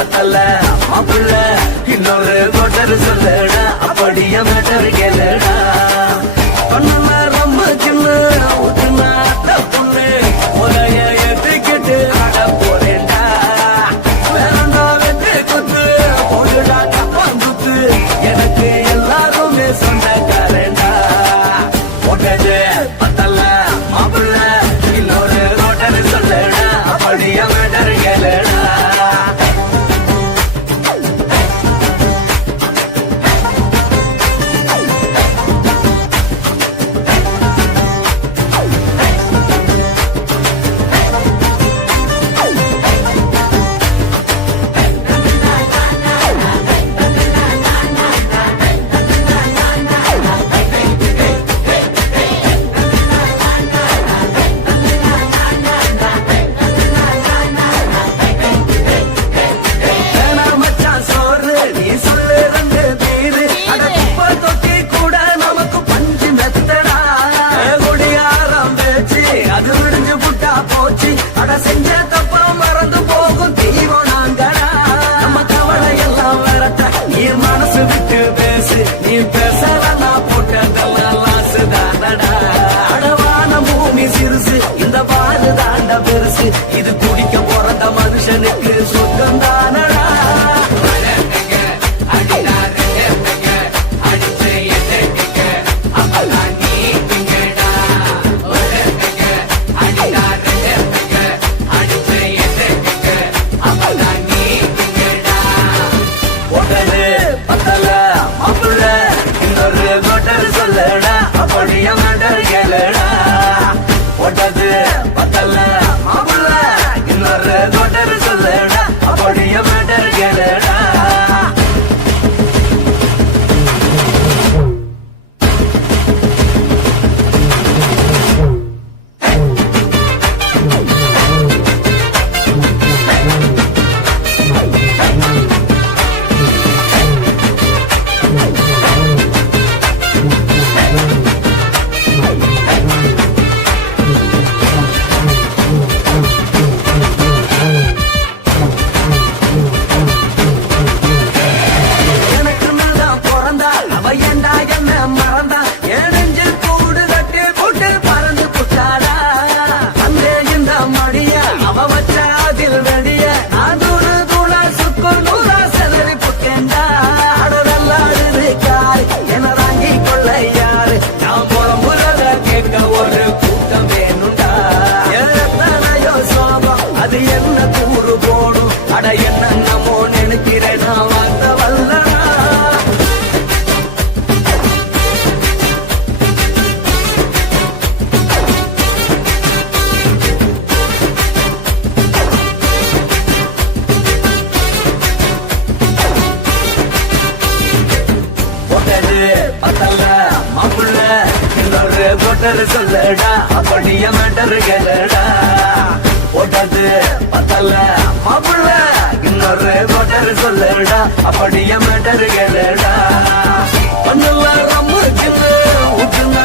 பத்தல மாப்பிள்ள இன்னொரு கோட்டர் சொல்லடா அப்படியே மேட்டர் கேளுடா. பண்ணல ரொம்ப சின்ன பாரு தாண்டடா அழவான பூமி சிறுசு இந்த பாரு தாண்ட பெருசு. இது குடிக்க பிறந்த மனுஷனுக்கு பத்தல மாப்புள்ள இன்னொரு கொட்டரு சொல்லடா. அப்படிய மேட்டரு கேளடா. ஓட்டது பத்தல மாப்புள்ள இன்னொரு கொட்டரு சொல்லடா. அப்படிய மேட்டரு கேளடா. பண்ணல ரம்மு கில்லு ஊட்டுனா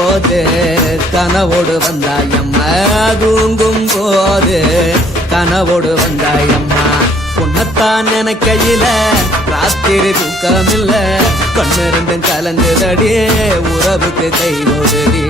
போது கனவோடு வந்தாயம்மா தூங்கும் போது கனவோடு வந்தாயம்மா உன்னத்தான் நினைக்கையில ராத்திரி தூக்கமில்ல. கண்ணு ரெண்டும் கலங்குதடி உறவுக்கு கை கொடுடி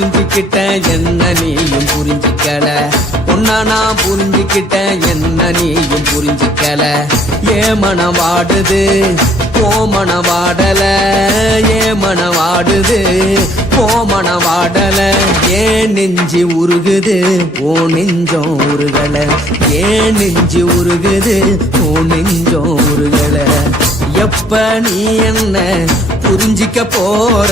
நான் புரிஞ்சுக்கிட்டேன் என்ன நீயும் புரிஞ்சிக்கல? உன்ன நான் புரிஞ்சுக்கிட்டேன் என்ன நீயும் புரிஞ்சிக்கல? ஏ மனம் வாடுது போ மனம் ஏ வாடுது போ மனம் ஏன் நெஞ்சு உருகுது ஓ நெஞ்சம் உருகல? ஏன் நெஞ்சு உருகுது ஓ நெஞ்சம் உருகல? எப்ப நீ என்ன புரிஞ்சிக்க போற?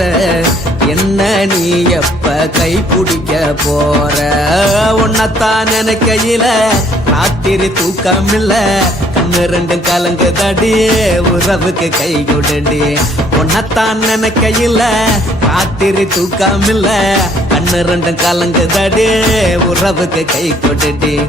என்ன நீ எப்ப கை பிடிக்க போற? உன்னத்தான் நினைக்கையில ராத்திரி தூக்கம் இல்ல கண்ணு ரெண்டும் கலங்குதடி உறவுக்கு கை கொடுடி. உன்னத்தான் நினைக்கையில ராத்திரி தூக்கம் இல்ல கண்ணு ரெண்டும் கலங்குதடி உறவுக்கு கை கொடுடி.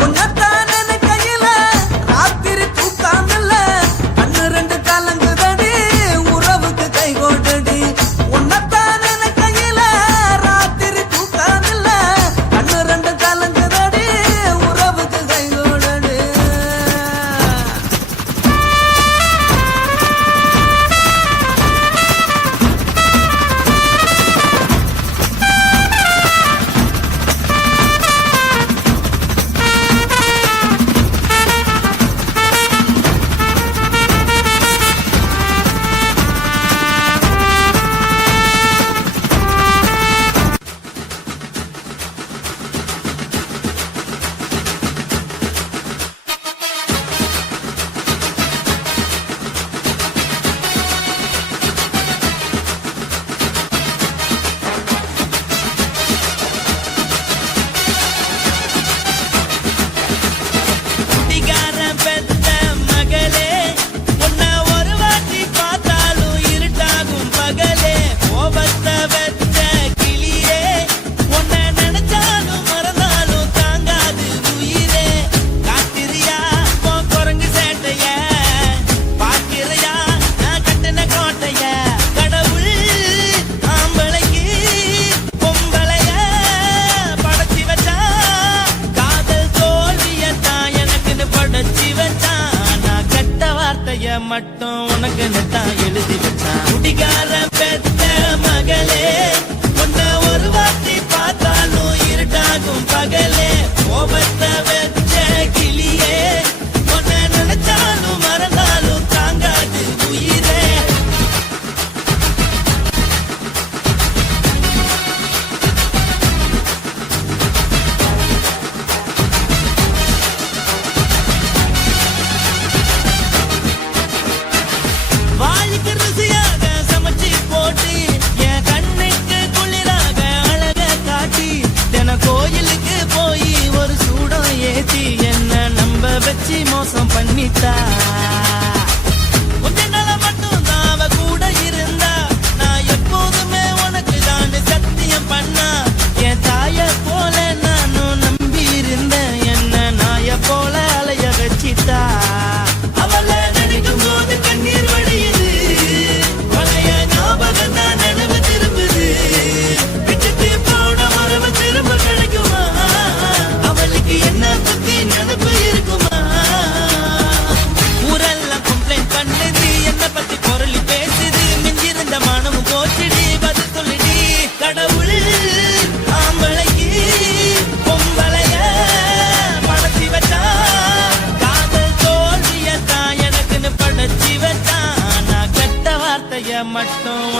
பகலே கோபத்தை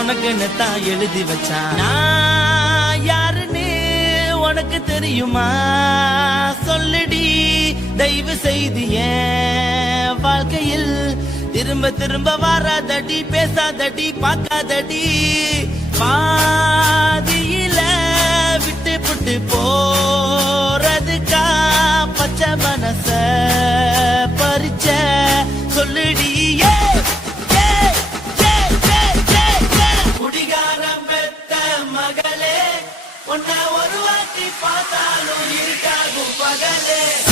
உனக்குன்னு தான் எழுதி வச்சான் நான் யாருன்னு உனக்கு தெரியுமா? சொல்லுடி தயவு செய்து ஏன் வாழ்க்கையில் திரும்ப திரும்ப வராதடி பேசாதடி பார்க்காதடி. பாதியில விட்டு புட்டு போறதுக்கா பச்சை மனச பறிச்ச. சொல்லுடி உன்னை ஒரு பார்த்தாலும் இருக்காகும் பகலே.